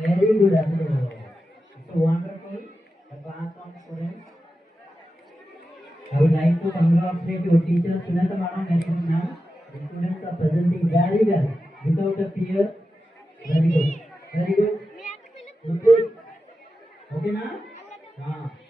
Very good, Abdul. So wonderful. The class of students. I would like to congratulate your teacher, Sunata Madam, and now the students are presenting very well, without a fear. Very good. Very good. Okay. Okay, now?